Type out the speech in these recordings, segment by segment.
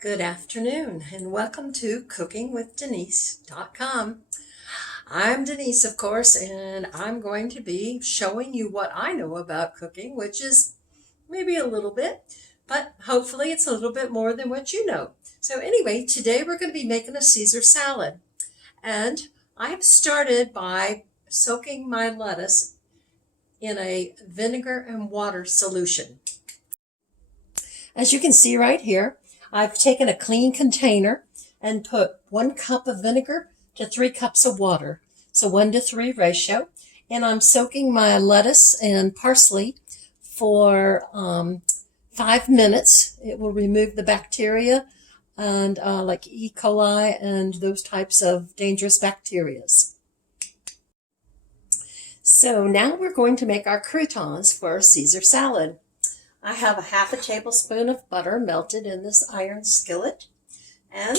Good afternoon and welcome to cookingwithdenise.com. I'm Denise, of course, and I'm going to be showing you what I know about cooking, which is maybe a little bit, but hopefully it's a little bit more than what you know. So anyway, today we're going to be making a Caesar salad, and I have started by soaking my lettuce in a vinegar and water solution. As you can see right here, I've taken a clean container and put 1 cup of vinegar to 3 cups of water. So 1-to-3 ratio. And I'm soaking my lettuce and parsley for 5 minutes. It will remove the bacteria and like E. coli and those types of dangerous bacteria. So now we're going to make our croutons for our Caesar salad. I have a 1/2 tablespoon of butter melted in this iron skillet, and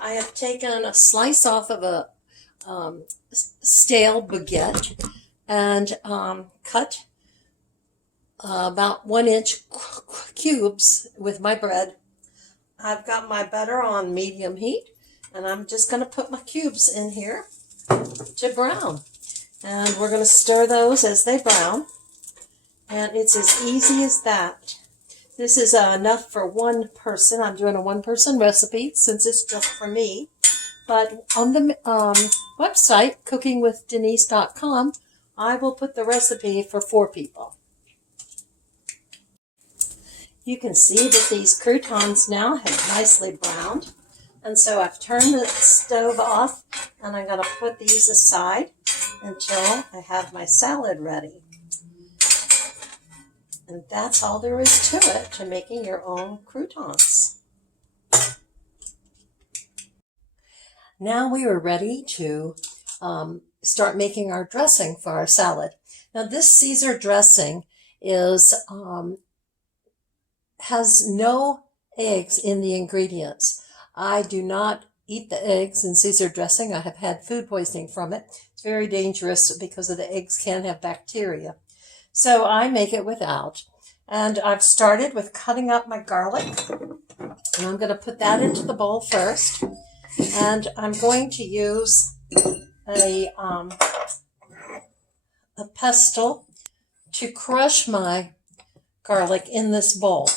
I have taken a slice off of a stale baguette and cut about 1-inch cubes with my bread. I've got my butter on medium heat, and I'm just going to put my cubes in here to brown. And we're going to stir those as they brown. And it's as easy as that. This is enough for one person. I'm doing a one-person recipe since it's just for me. But on the website, cookingwithdenise.com, I will put the recipe for 4 people. You can see that these croutons now have nicely browned. And so I've turned the stove off, and I'm going to put these aside until I have my salad ready. And that's all there is to it, to making your own croutons. Now we are ready to start making our dressing for our salad. Now this Caesar dressing has no eggs in the ingredients. I do not eat the eggs in Caesar dressing. I have had food poisoning from it. It's very dangerous because of the eggs can have bacteria. So I make it without. And I've started with cutting up my garlic. And I'm going to put that into the bowl first. And I'm going to use a pestle to crush my garlic in this bowl.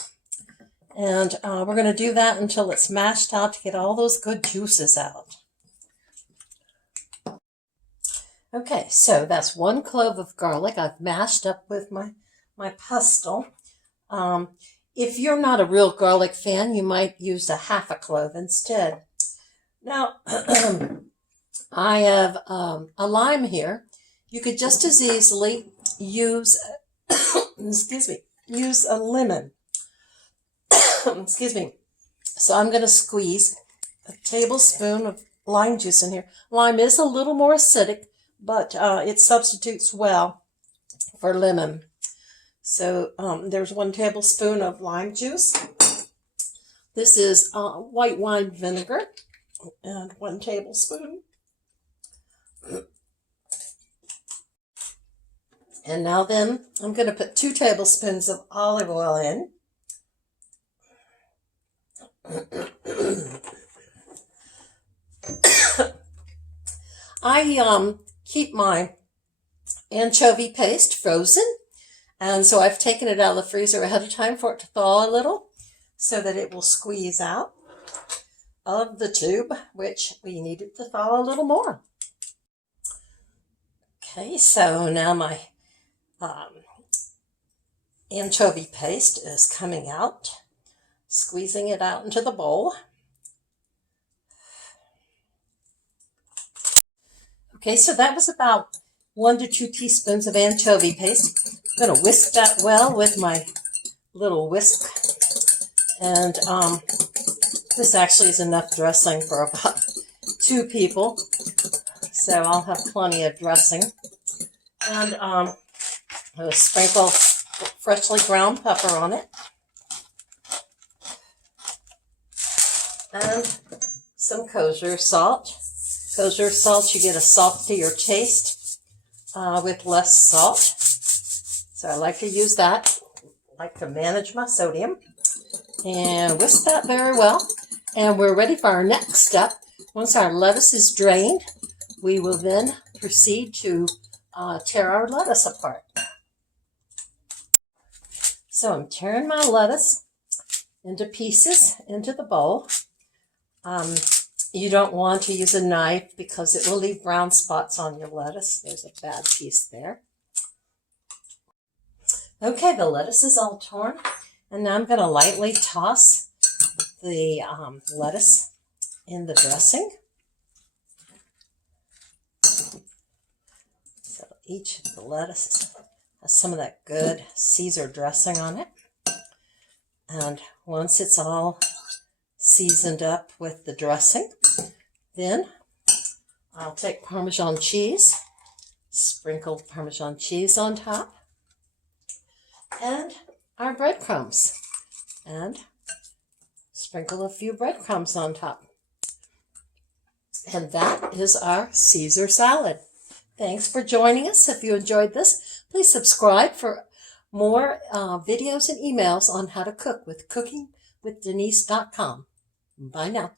And we're going to do that until it's mashed out to get all those good juices out. Okay, so that's 1 clove of garlic I've mashed up with my pestle. If you're not a real garlic fan, you might use a 1/2 clove instead. Now, I have a lime here. You could just as easily use, use a lemon. Excuse me. So I'm going to squeeze a tablespoon of lime juice in here. Lime is a little more acidic, but it substitutes well for lemon. So there's 1 tablespoon of lime juice. This is white wine vinegar, and 1 tablespoon. And now then, I'm going to put 2 tablespoons of olive oil in. I keep my anchovy paste frozen, and so I've taken it out of the freezer ahead of time for it to thaw a little so that it will squeeze out of the tube, which we need it to thaw a little more. Okay, so now my anchovy paste is coming out, squeezing it out into the bowl. Okay, so that was about 1 to 2 teaspoons of anchovy paste. I'm going to whisk that well with my little whisk. And this actually is enough dressing for about 2 people. So I'll have plenty of dressing. And I'll sprinkle freshly ground pepper on it. And some kosher salt. Kosher salt, you get a saltier taste with less salt. So I like to use that. I like to manage my sodium. And whisk that very well. And we're ready for our next step. Once our lettuce is drained, we will then proceed to tear our lettuce apart. So I'm tearing my lettuce into pieces into the bowl. You don't want to use a knife because it will leave brown spots on your lettuce. There's a bad piece there. Okay, the lettuce is all torn, and now I'm going to lightly toss the lettuce in the dressing. So each of the lettuce has some of that good Caesar dressing on it. And once it's all seasoned up with the dressing, then I'll take Parmesan cheese, sprinkle Parmesan cheese on top, and our breadcrumbs, and sprinkle a few breadcrumbs on top. And that is our Caesar salad. Thanks for joining us. If you enjoyed this, please subscribe for more videos and emails on how to cook with cookingwithdenise.com. Bye now.